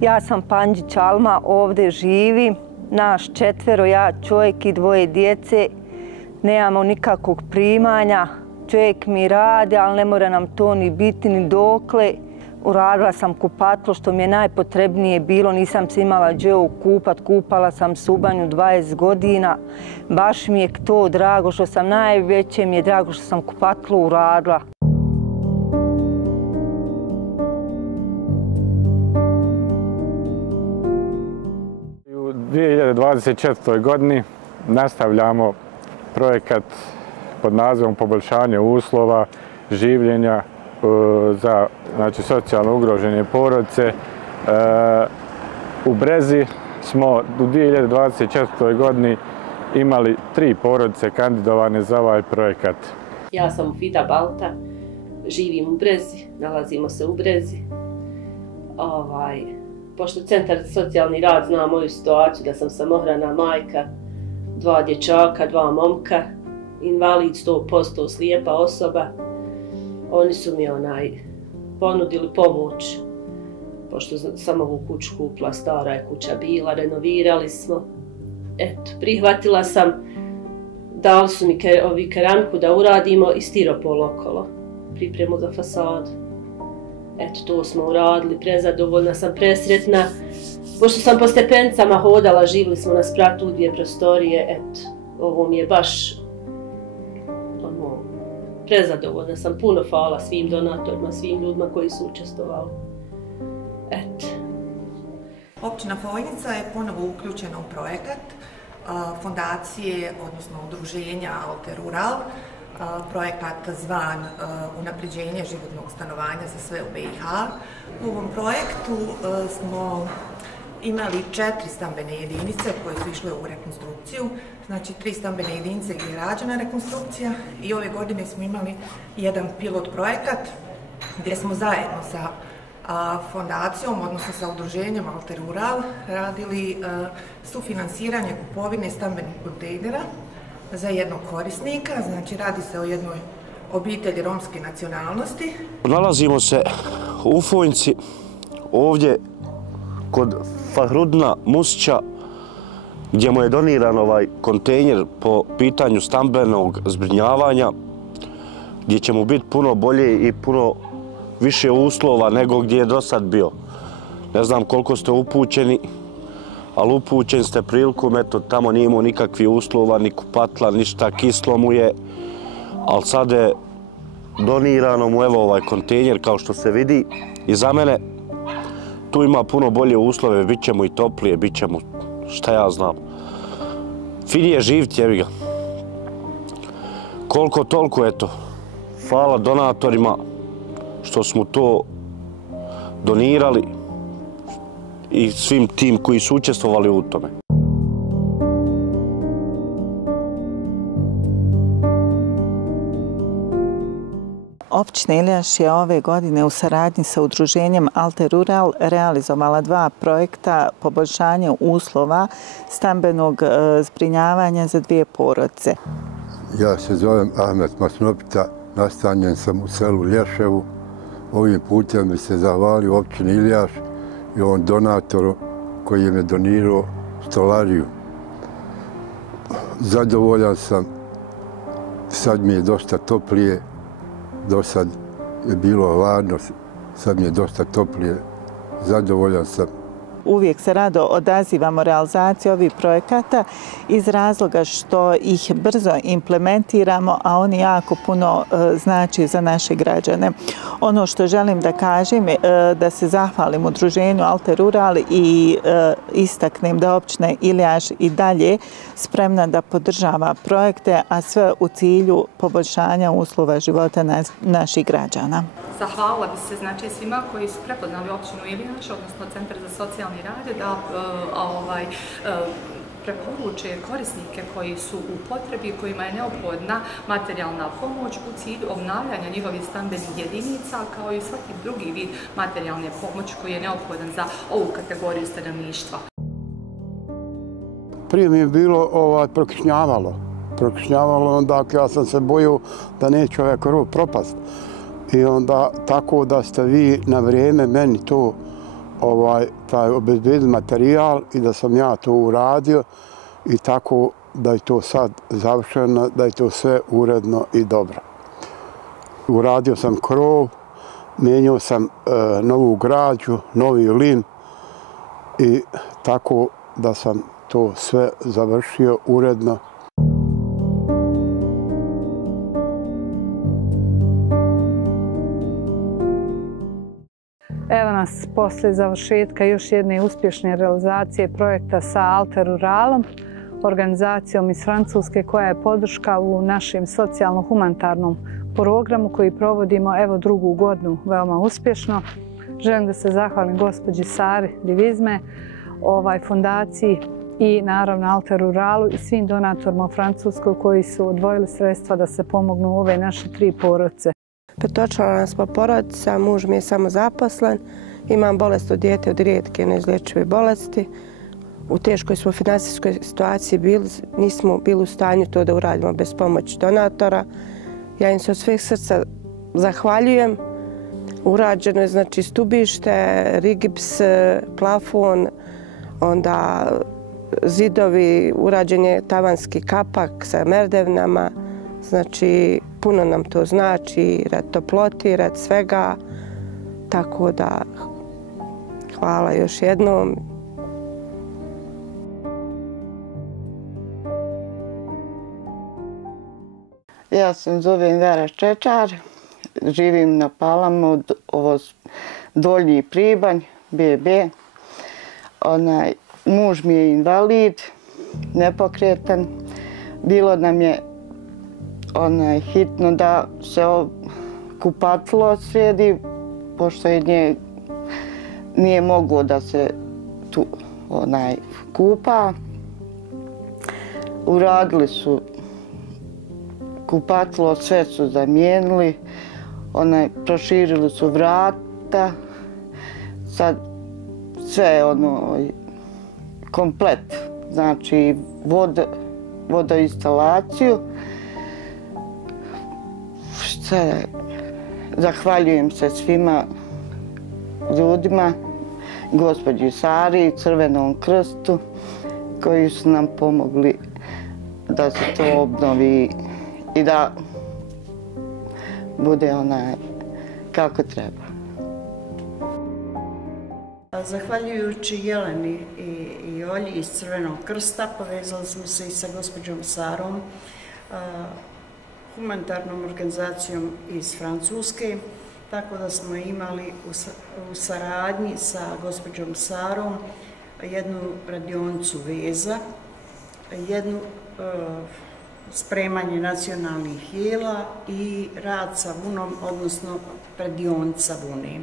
Ja sam Panđić Alma, ovdje živim, naš 4, ja čovjek i 2 djece, nemamo nikakvog primanja, čovjek mi radi, ali ne mora nam to ni biti ni dokle. Uradila sam kupatlo što mi je najpotrebnije bilo, nisam se imala gdje kupat, kupala sam se u banju 20 godina. Baš mi je to drago što sam, najveće mi je drago što sam kupatlo uradila. U 2024. godini nastavljamo projekat pod nazivom Poboljšanje uslova življenja za socijalno ugrožene porodice. U Brezi smo u 2024. godini imali 3 porodice kandidovane za ovaj projekat. Ja sam Vida Balta, živim u Brezi, nalazimo se u Brezi. Pošto Centar za socijalni rad zna moju situaciju da sam samohrana majka, 2 dječaka, 2 momka, invalid 100%, slijepa osoba, oni su mi ponudili pomoć. Pošto sam ovu kuću kupila, stara je kuća bila, renovirali smo. Eto, prihvatila sam, dali su mi keramku da uradimo i stiropol okolo, pripremu za fasadu. Eto, to smo uradili, prezadovoljna sam, presretna. Pošto sam po stepenicama hodala, živjeli smo na spratu u 2 prostorije, eto, ovo mi je baš prezadovoljna sam. Puno hvala svim donatorima, svim ljudima koji su učestvovali. Eto. Općina Fojnica je ponovo uključena u projekat fondacije, odnosno udruženja Alter Rural, projekat zvan Unapređenje životnog stanovanja za sve u BiH. U ovom projektu smo imali 4 stambene jedinice koje su išle u rekonstrukciju, znači 3 stambene jedinice gdje je rađena rekonstrukcija i ove godine smo imali jedan pilot projekat gdje smo zajedno sa fondacijom, odnosno sa udruženjem Alter Rural, radili sufinansiranje kupovine stambenih kontejnera za jednog korisnika, znači radi se o jednoj obitelji romske nacionalnosti. Nalazimo se u Fojnici, ovdje kod Fahrudina Musića, gdje mu je doniran ovaj kontejner po pitanju stambenog zbrinjavanja, gdje će mu biti puno bolje i puno više uslova nego gdje je do sad bio. Ne znam koliko ste upućeni, ali upućeni ste prilikom, eto, tamo nije imao nikakvih uslova, ni kupatla, ništa, kislo mu je, ali sad je donirano mu evo ovaj kontejner, kao što se vidi, i za mene tu ima puno bolje uslove, bit će mu i toplije, bit će mu, šta ja znam. Finije živiti, jevi ga. Koliko toliko, eto, hvala donatorima što smo to donirali i svim tim koji su učestvovali u tome. Općina Iljaš je ove godine u saradnji sa udruženjem Alter Rural realizovala 2 projekta poboljšanja uslova stambenog zbrinjavanja za 2 porodice. Ja se zovem Ahmet Masnopita, nastanjen sam u selu Lješevu. Ovim putem bi se zahvalio općini Iljaš i ovom donatoru koji je me donirao stolariju. Zadovoljan sam, sad mi je dosta toplije, do sad je bilo hladno, sad mi je dosta toplije, zadovoljan sam. Uvijek se rado odazivamo realizaciji ovih projekata iz razloga što ih brzo implementiramo, a oni jako puno znači za naše građane. Ono što želim da kažem je da se zahvalim udruženju Alter Rural i istaknem da općina Iljaš i dalje spremna da podržava projekte, a sve u cilju poboljšanja uslova života naših građana. Zahvalila bi se znači svima koji su prepoznali općinu Iljaš, odnosno Centar za socijalni rad, da preporuče korisnike koji su u potrebi, kojima je neophodna materijalna pomoć u cilju obnavljanja njihovih stambenih jedinica, kao i svaki drugi vid materijalne pomoći koji je neophodan za ovu kategoriju stanovništva. Prije mi je bilo prokišnjavalo, onda ja sam se bojao da neće ovaj krov propast. I onda tako da ste vi na vrijeme meni to taj obezbedili materijal i da sam ja to uradio i tako da je to sad završeno, da je to sve uredno i dobro. Uradio sam krov, mijenjao sam novu građu, novi lim i tako da sam to sve završio uredno. Evo nas posle završetka još jedne uspješne realizacije projekta sa Alter Ruralom, organizacijom iz Francuske koja je podrška u našem socijalno-humanitarnom programu koji provodimo evo drugu godinu veoma uspješno. Želim da se zahvalim gospođi Sari Divizme, fondaciji i naravno Alter Ruralu i svim donatorima u Francuskoj koji su odvojili sredstva da se pomognu ove naše 3 porodice. Petočlana smo porodica, muž mi je samo zaposlen, imam bolesno dijete od rijetke neizlječive bolesti. U teškoj smo finansijskoj situaciji bili, nismo bili u stanju to da uradimo bez pomoći donatora. Ja im se od svih srca zahvaljujem. Urađeno je znači stubište, rigips, plafon, onda zidovi, urađen je tavanski kapak sa merdevnama. Znači, puno nam to znači, rad toploti, rad svega. Tako da, hvala još jednom. Ja se zovem Vera Čečar, živim na Palamu, ovo Dolji Pribanj, BB. Muž mi je invalid, nepokretan. Bilo nam je hitno da se kupatilo sredi, pošto nije moglo da se tu kupa. Uradili su kupatilo, sve su zamijenili, proširili su vrata, sad sve komplet, znači vodoinstalaciju. Zahvaljujem se svima ljudima, gospođi Sari i Crvenom krstu koji su nam pomogli da se to obnovi i da bude kako treba. Zahvaljujući Jeleni i Olji iz Crvenog krsta povezali smo se i sa gospođom Sarom, humanitarnom organizacijom iz Francuske, tako da smo imali u saradnji sa gospođom Sarom jednu radionicu veza, jednu spremanje nacionalnih jela i rad sa vunom, odnosno predionica vune.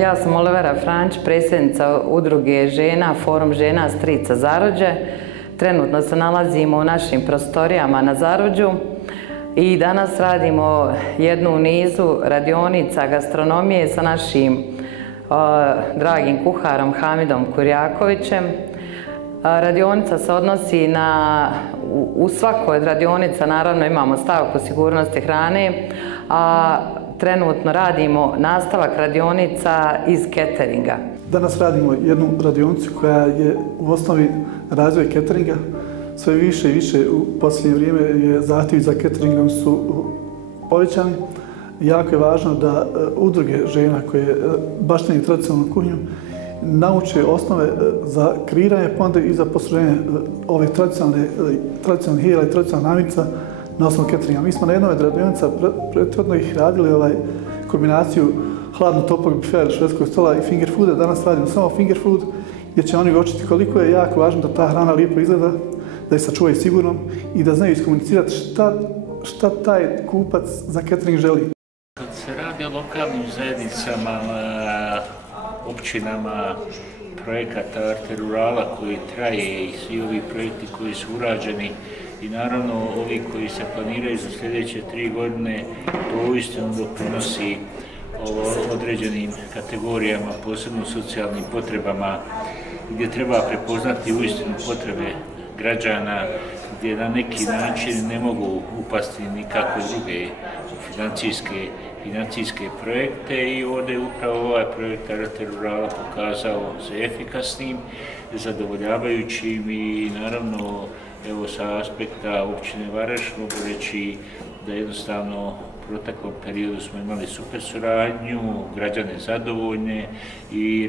Ja sam Olivera Franč, predsjednica udruge žena, Forum žena Strica Zarođe. Trenutno se nalazimo u našim prostorijama na Zarođu i danas radimo jednu u nizu radionica gastronomije sa našim dragim kuharom Hamidom Kurjakovićem. Radionica se odnosi na, u svakoj od radionica naravno imamo stavku sigurnosti hrane, a trenutno radimo nastavak radionica iz cateringa. Danas radimo jednu radionicu koja je u osnovi razvoj cateringa. Sve više i više u posljednje vrijeme je zahtjevi za cateringom su povećani. Jako je važno da udruge žena koje baštine tradicionalnu kuhinju nauče osnove za kreiranje, pa onda i za postrojenje ove tradicionalne jela i tradicionalne namirnica na osnovu cateringa. Mi smo na jednoj od radionica prethodno ih radili kombinaciju hladno-toplog bifea švedskog stola i finger fooda. Danas radimo samo finger food gdje će oni uočiti koliko je jako važno da ta hrana lijepo izgleda, da je sačuvaju sigurno i da znaju iskomunicirati šta taj kupac za catering želi. Kad se radi o lokalnim zajednicama, općinama, projekata Alter Rurala koji traje i svi ovi projekti koji su urađeni i naravno ovi koji se planiraju za sljedeće 3 godine, to uistinu doprinosi određenim kategorijama, posebno socijalnim potrebama, gdje treba prepoznati uistinu potrebe građana gdje na neki način ne mogu upasti nikakve druge financijske projekte i ovdje je upravo ovaj projekt Arte Rurala pokazao se efikasnim, zadovoljavajućim i naravno evo sa aspekta općine Vareš mogu reći da jednostavno u proteklom periodu smo imali super suradnju, građane zadovoljne i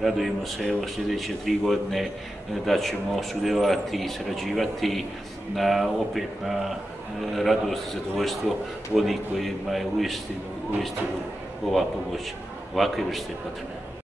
radujemo se evo sljedeće 3 godine da ćemo sudjelovati i sarađivati opet na radost i zadovoljstvo onih kojima je uistinu ova pomoć ovakve vrste potrebna.